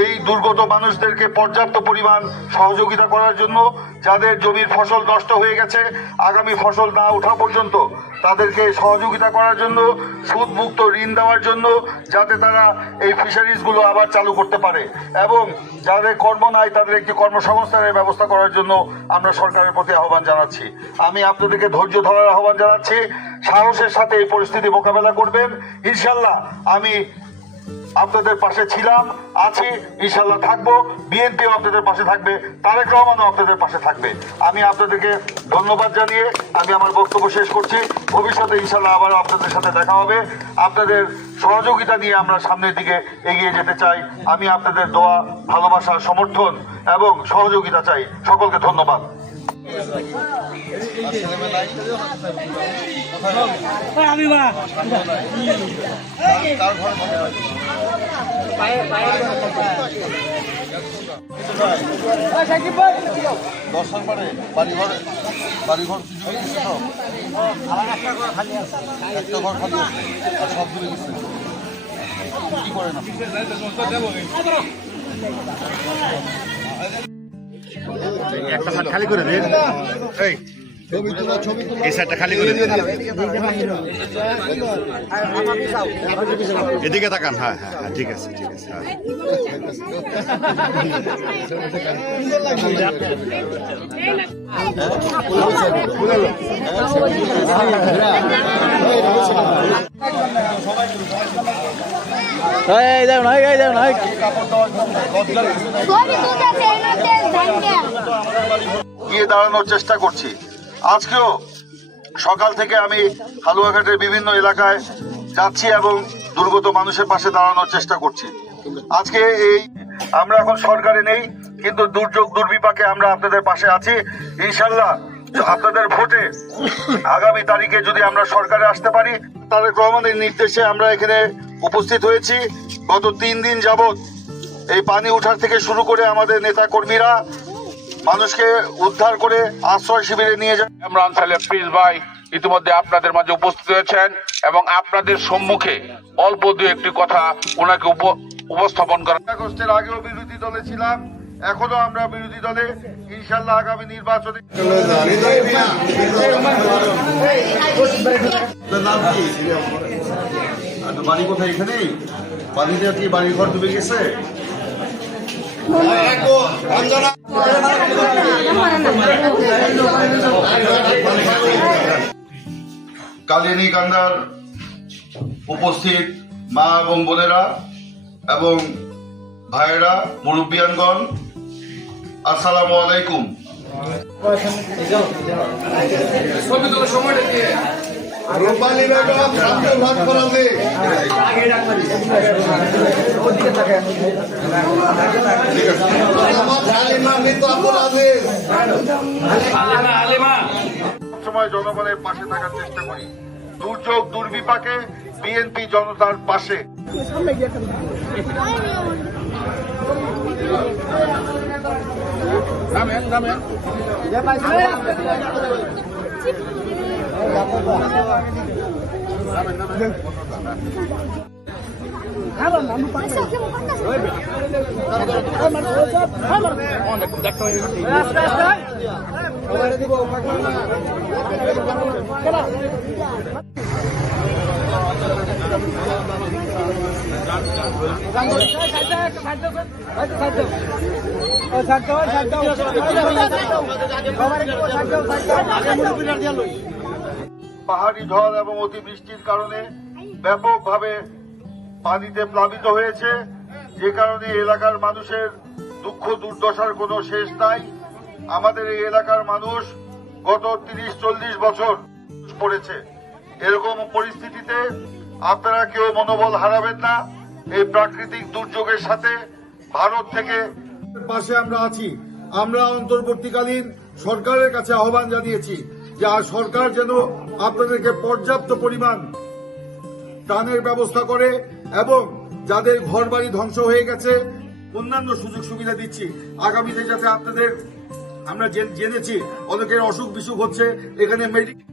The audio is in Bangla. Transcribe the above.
এই দুর্গত মানুষদেরকে পর্যাপ্ত পরিমাণ সহযোগিতা করার জন্য, যাদের জমির ফসল নষ্ট হয়ে গেছে আগামী ফসল না ওঠা পর্যন্ত তাদেরকে সহযোগিতা করার জন্য, সুদমুক্ত ঋণ দেওয়ার জন্য, যাতে তারা এই ফিশারিজগুলো আবার চালু করতে পারে, এবং যাদের কর্ম নাই তাদের একটি কর্মসংস্থানের ব্যবস্থা করার জন্য আমরা সরকারের প্রতি আহ্বান জানাচ্ছি। আমি আপনাদেরকে ধৈর্য ধরার আহ্বান জানাচ্ছি, সাহসের সাথে এই পরিস্থিতি মোকাবেলা করবেন। ইনশাল্লাহ আমি আপনাদের পাশে ছিলাম, আছি, ইনশাল্লাহ থাকবো। বিএনপিও আপনাদের পাশে থাকবে, তারেক রহমানও আপনাদের পাশে থাকবে। আমি আপনাদেরকে ধন্যবাদ জানিয়ে আমি আমার বক্তব্য শেষ করছি। ভবিষ্যতে ইনশাল্লাহ আবার আপনাদের সাথে দেখা হবে। আপনাদের সহযোগিতা নিয়ে আমরা সামনের দিকে এগিয়ে যেতে চাই। আমি আপনাদের দোয়া, ভালোবাসা, সমর্থন এবং সহযোগিতা চাই। সকলকে ধন্যবাদ। দর্শন পরে বাড়িঘর একটা ঘর খালি আছে আর সব দূরে গেছে কি করে না একটা সাইড খালি করে দিন, এই সাইডটা খালি করে দিন, এদিকে তাকান। হ্যাঁ হ্যাঁ হ্যাঁ, ঠিক আছে ঠিক আছে। গিয়ে দাঁড়ানোর চেষ্টা করছি। আজকেও সকাল থেকে আমি হালুয়াঘাটের বিভিন্ন এলাকায় যাচ্ছি এবং দুর্গত মানুষের পাশে দাঁড়ানোর চেষ্টা করছি। আজকে আমরা এখন সরকারে নেই, কিন্তু দুর্যোগ দুর্বিপাকে আমরা আপনাদের পাশে আছি। ইনশাল্লাহ আপনাদের ভোটে আগামী তারিখে যদি আমরা সরকারে আসতে পারি, তারেক রহমানের নির্দেশে আমরা এখানে উপস্থিত হয়েছি। গত 3 দিন যাবৎ এই পানি উঠার থেকে শুরু করে আমাদের নেতা কর্মীরা মানুষকে উদ্ধার করে আশ্রয় শিবিরে নিয়ে যায়। ইমরান সালেহ প্রিন্স ভাই ইতিমধ্যে আপনাদের মাঝে উপস্থিত হয়েছেন এবং আপনাদের সম্মুখে অল্প দু একটি কথা ওনাকে উপস্থাপন করা। আগস্টের আগেও বিরোধী দলে ছিলাম, এখনো আমরা বিরোধী দলে। ইনশাল্লাহ আগামী নির্বাচনে বাড়ি কোথায়? এখানেই বাড়িতে কি বাড়ি ঘর ডুবে গেছে? কালিয়ানীকান্দার উপস্থিত মা এবং বোনেরা এবং ভাইয়েরা, মুরব্বিয়ানগণ, আসসালামু আলাইকুম। রূপালী বেগম শান্ত ভাগ করাবে। সময় জনগণের পাশে থাকার চেষ্টা করি। দুর্যোগ দুর্বিপাকে বিএনপি জনতার পাশে। পাহাড়ি ঝড় এবং অতিবৃষ্টির কারণে ব্যাপকভাবে পানিতে প্লাবিত হয়েছে, যে কারণে এলাকার মানুষের দুঃখ দুর্দশার কোনো শেষ নাই। আমাদের এই এলাকার মানুষ গত 30-40 বছর পড়েছে। এরকম পরিস্থিতিতে আপনারা কেউ মনোবল হারাবেন না। এই প্রাকৃতিক দুর্যোগের সাথে ভারত থেকে পাশে আমরা আছি। আমরা অন্তর্বর্তীকালীন সরকারের কাছে আহ্বান জানিয়েছি যে সরকার যেন আপনাদেরকে পর্যাপ্ত পরিমাণ ত্রাণের ব্যবস্থা করে এবং যাদের ঘরবাড়ি ধ্বংস হয়ে গেছে অন্যান্য সুযোগ সুবিধা দিচ্ছি। আগামীতে যাতে আপনাদের, আমরা জেনেছি অনেকের অসুখ বিসুখ হচ্ছে, এখানে মেডিকেল